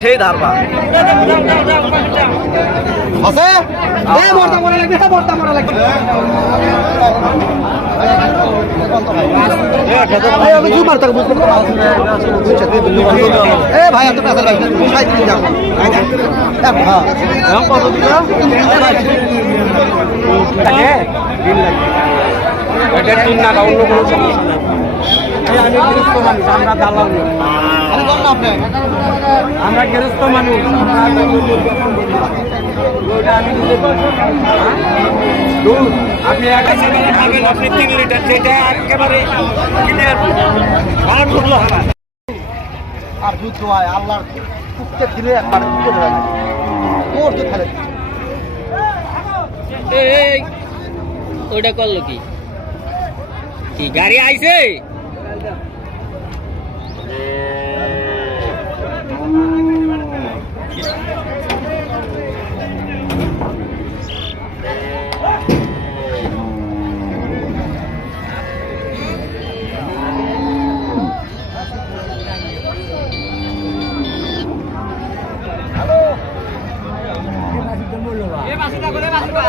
সেই ধারবা আছে এ মরতা মরা লাগবে মরতা মরা লাগবে ভাই আমি কি মারতা বুঝতে পারছি এ ভাই এত টাকা লাগবে 37 যাও হ্যাঁ নাম কত দিলা লাগে 3 লাগে এটা 3 না অন্য কোনো সমস্যা নেই আমি গৃহস্থ মানুষ আমরা দালাল না আমি বল না আপনি আমরা গৃহস্থ মানুষ আপনি একেবারে খাবেন আপনি 3 লিটার যেটা একেবারে ক্লিয়ার আর ঢুকলো হবে আর দুধ দোয়ায় আল্লাহর কুত্তে দিলে একবার দুধ ধরে না কোর তো ফেলে এই ওটা করলো কি কি গাড়ি আইছে এ বাসটা করে বাসটা